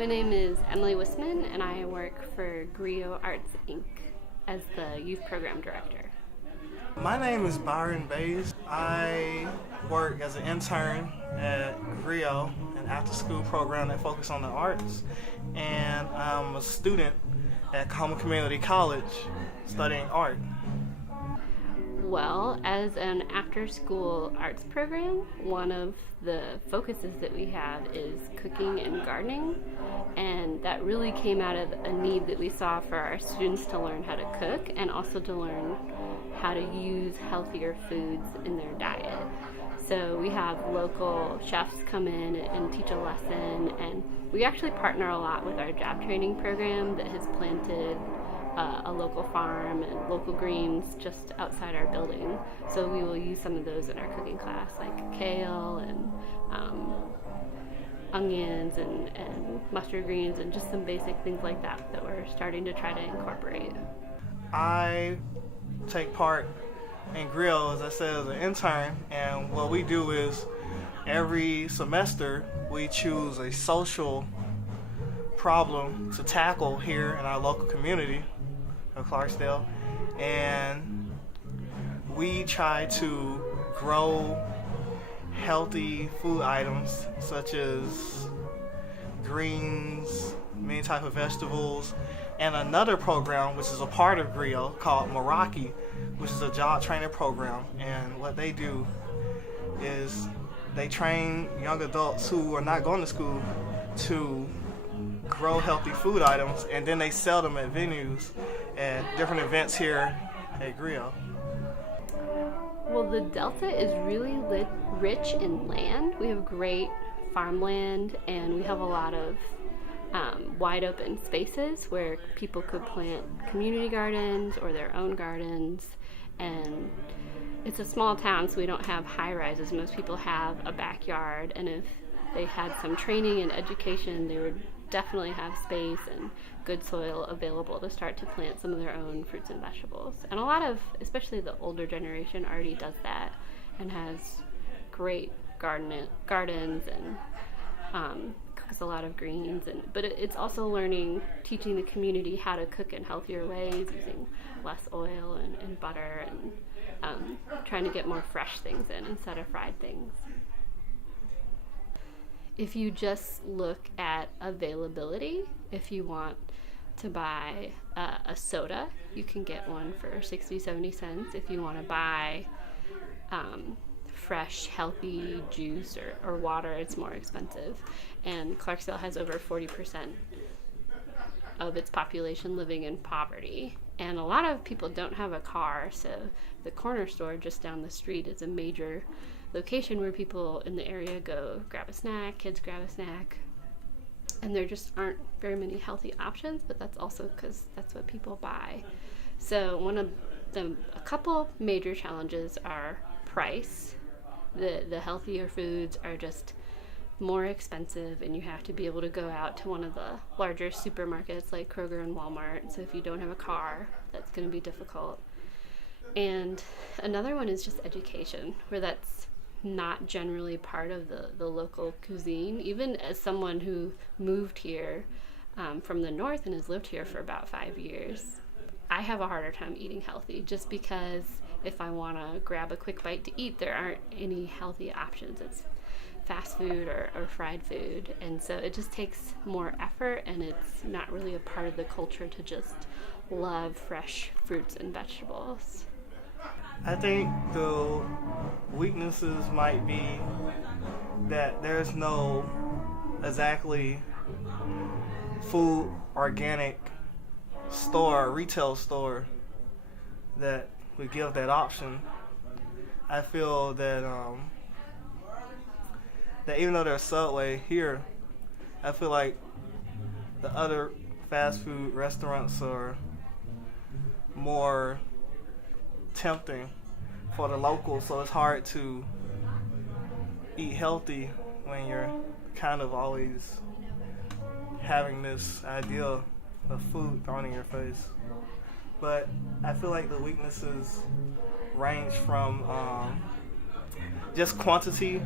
My name is Emily Wisman, and I work for Griot Arts Inc. as the youth program director. My name is Byron Bays. I work as an intern at Griot, an after-school program that focuses on the arts, and I'm a student at Common Community College studying art. Well, as an after-school arts program, one of the focuses that we have is cooking and gardening, and that really came out of a need that we saw for our students to learn how to cook and also to learn how to use healthier foods in their diet. So we have local chefs come in and teach a lesson, and we actually partner a lot with our job training program that has planted a local farm and local greens just outside our building. So we will use some of those in our cooking class, like kale and onions and mustard greens and just some basic things like that we're starting to try to incorporate. I take part in Griot, as I said, as an intern, and what we do is every semester we choose a social problem to tackle here in our local community of Clarksdale, and we try to grow healthy food items such as greens, many type of vegetables, and another program which is a part of Griot called Meraki, which is a job training program. And what they do is they train young adults who are not going to school to grow healthy food items, and then they sell them at venues at different events here at Griot. Well, the Delta is really rich in land. We have great farmland, and we have a lot of wide open spaces where people could plant community gardens or their own gardens. And it's a small town, so we don't have high rises. Most people have a backyard, and if they had some training and education, they would definitely have space and good soil available to start to plant some of their own fruits and vegetables. And a lot of, especially the older generation, already does that and has great gardens and cooks a lot of greens. But it's also teaching the community how to cook in healthier ways, using less oil and butter, and trying to get more fresh things in instead of fried things. If you just look at availability, if you want to buy a soda, you can get one for 60, 70 cents. If you want to buy fresh, healthy juice or water, it's more expensive. And Clarksdale has over 40% of its population living in poverty. And a lot of people don't have a car, so the corner store just down the street is a major location where people in the area go grab a snack, kids grab a snack, and there just aren't very many healthy options, but that's also because that's what people buy. So a couple major challenges are price. The healthier foods are just more expensive, and you have to be able to go out to one of the larger supermarkets like Kroger and Walmart. So if you don't have a car, that's going to be difficult. And another one is just education, where that's not generally part of the local cuisine. Even as someone who moved here from the north and has lived here for about 5 years, I have a harder time eating healthy, just because if I want to grab a quick bite to eat, there aren't any healthy options. It's fast food or fried food, and so it just takes more effort, and it's not really a part of the culture to just love fresh fruits and vegetables. I think the weaknesses might be that there's no exactly food organic store, retail store that would give that option. I feel that that even though there's Subway here, I feel like the other fast food restaurants are more tempting for the locals, so it's hard to eat healthy when you're kind of always having this idea of food thrown in your face. But I feel like the weaknesses range from just quantity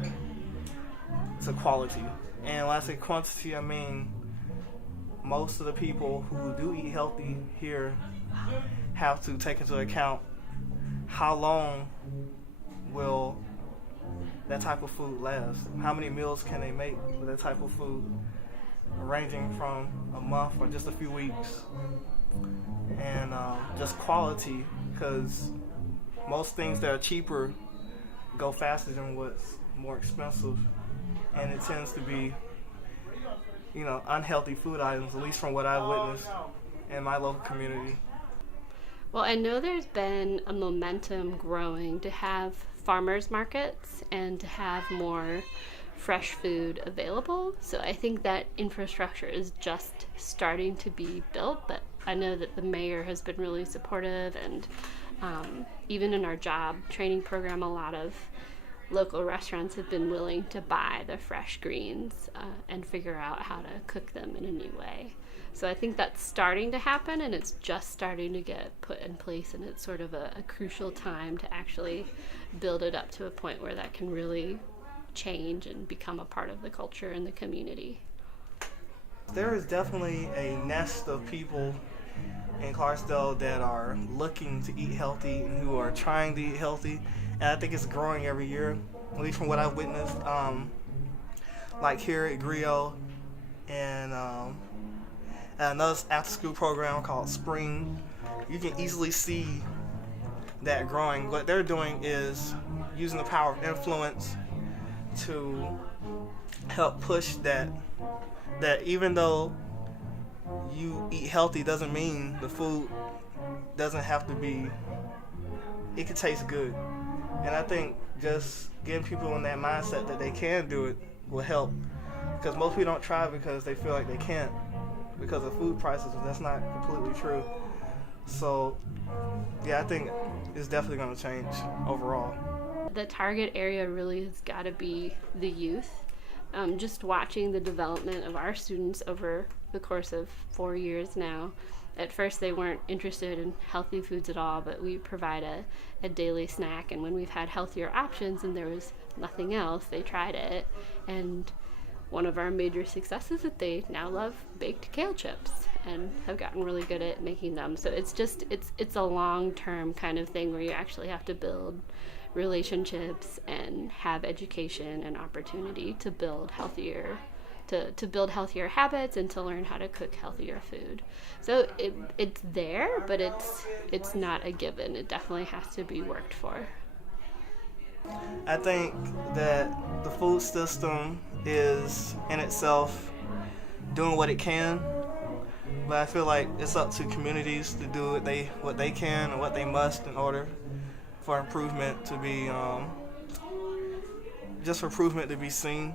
to quality. And when I say quantity, I mean most of the people who do eat healthy here have to take into account how long will that type of food last. How many meals can they make with that type of food, ranging from a month or just a few weeks. And just quality, because most things that are cheaper go faster than what's more expensive, and it tends to be, unhealthy food items, at least from what I've witnessed in my local community. Well, I know there's been a momentum growing to have farmers markets and to have more fresh food available. So I think that infrastructure is just starting to be built, but I know that the mayor has been really supportive, and even in our job training program, a lot of local restaurants have been willing to buy the fresh greens and figure out how to cook them in a new way. So I think that's starting to happen, and it's just starting to get put in place, and it's sort of a crucial time to actually build it up to a point where that can really change and become a part of the culture and the community. There is definitely a nest of people in Clarksdale that are looking to eat healthy and who are trying to eat healthy, and I think it's growing every year, at least from what I've witnessed. Like here at Griot, and another after-school program called Spring, you can easily see that growing. What they're doing is using the power of influence to help push that even though you eat healthy doesn't mean the food doesn't have to be, it could taste good. And I think just getting people in that mindset that they can do it will help, because most people don't try because they feel like they can't because of food prices, and that's not completely true. So yeah, I think it's definitely going to change overall. The target area really has got to be the youth. Just watching the development of our students over the course of 4 years now. At first they weren't interested in healthy foods at all, but we provide a daily snack, and when we've had healthier options and there was nothing else, they tried it. And one of our major successes is that they now love baked kale chips and have gotten really good at making them. So it's a long-term kind of thing where you actually have to build relationships and have education and opportunity to build healthier habits and to learn how to cook healthier food. So it's there, but it's not a given. It definitely has to be worked for. I think that the food system is in itself doing what it can, but I feel like it's up to communities to do what they can and what they must in order for improvement to be just for improvement to be seen.